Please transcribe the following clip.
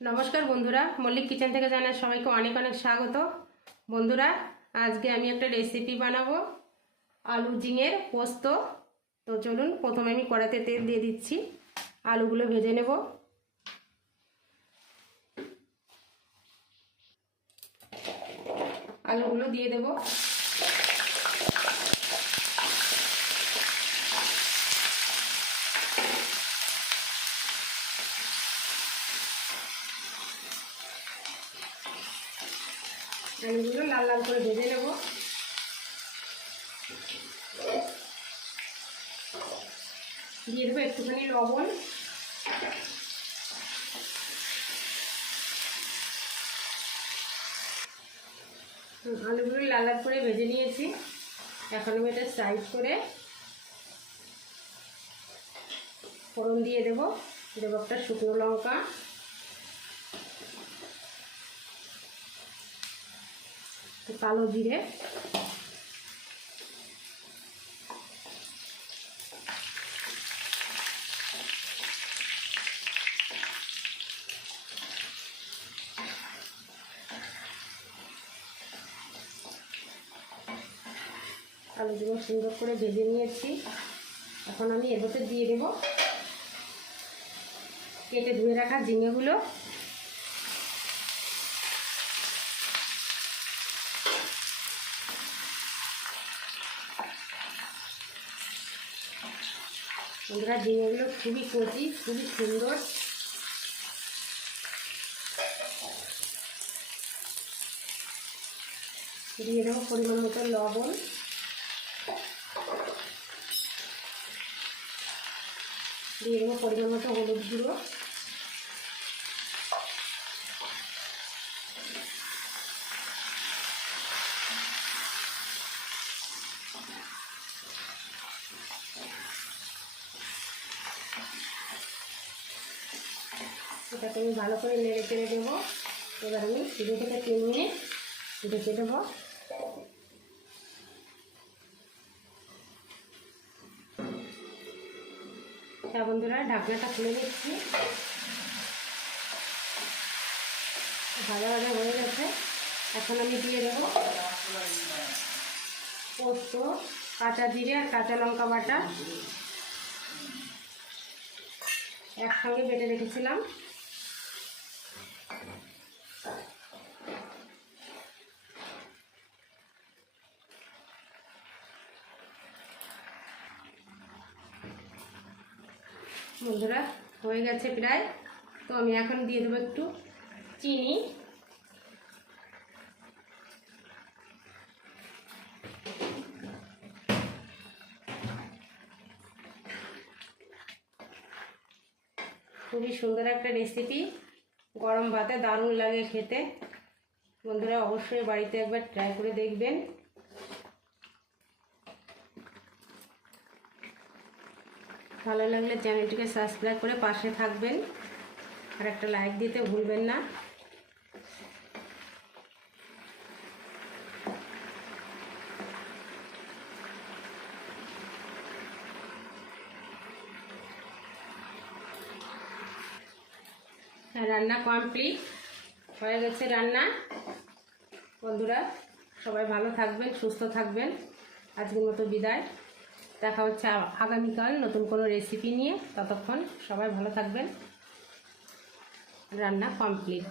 নমস্কার বন্ধুরা, মল্লিক কিচেন থেকে জানার সবাইকে অনেক অনেক স্বাগত। বন্ধুরা, আজকে আমি একটা রেসিপি বানাবো, আলু জিঙের পোস্ত। তো চলুন, প্রথমে আমি কড়াতে তেল দিয়ে দিচ্ছি, আলুগুলো ভেজে নেব। আলুগুলো দিয়ে দেব। আলুগুলো লাল লাল করে ভেজে নেব। দিয়ে দেবো একটুখানি লবণ। আলুগুলো লাল লাল করে ভেজে নিয়েছি। এখন আমি এটা সাইড করে ফোড়ন দিয়ে দেবো। দেবো একটা শুকনো লঙ্কা। কালো জিরে। আলুগুলো সুন্দর করে ভেজে নিয়েছি। এখন আমি এগোতে দিয়ে দেব। কেটে ধুয়ে রাখা ঝিঙেগুলো। বন্ধুরা ঝিঙেগুলো খুবই কচি, খুবই সুন্দর। দিয়ে দেবো পরিমাণ মতো লবণ। দিয়ে দেবো পরিমাণ মতো হলুদ গুঁড়ো। এটাকে আমি ভালো করে নেড়ে চেড়ে দেবো। এবার আমি দু থেকে তিন মিনিট ঢেকে দেবো। হ্যাঁ বন্ধুরা, ঢাকনাটা খুলে নিচ্ছি। ভালো ভালো হয়ে গেছে। এখন আমি দিয়ে দেবো পোস্ত, কাঁচা জিরে আর কাঁচা লঙ্কা বাটা। একসঙ্গে বেটে রেখেছিলাম। বন্ধুরা, হয়ে গেছে প্রায়। তো আমি এখন দিয়ে দেবো একটু চিনি। খুবই সুন্দর একটা রেসিপি গরম ভাতে দারুণ লাগে খেতে। বন্ধুরা অবশ্যই বাড়িতে একবার ট্রাই করে দেখবেন। ভালো লাগলে চ্যানেলটিকে সাবস্ক্রাইব করে পাশে থাকবেন। আর একটা লাইক দিতে ভুলবেন না। রান্না কমপ্লিট হয়ে গেছে রান্না। বন্ধুরা, সবাই ভালো থাকবেন, সুস্থ থাকবেন। আজকের মতো বিদায়। দেখা হচ্ছে আগামীকাল নতুন কোনো রেসিপি নিয়ে। ততক্ষণ সবাই ভালো থাকবেন। রান্না কমপ্লিট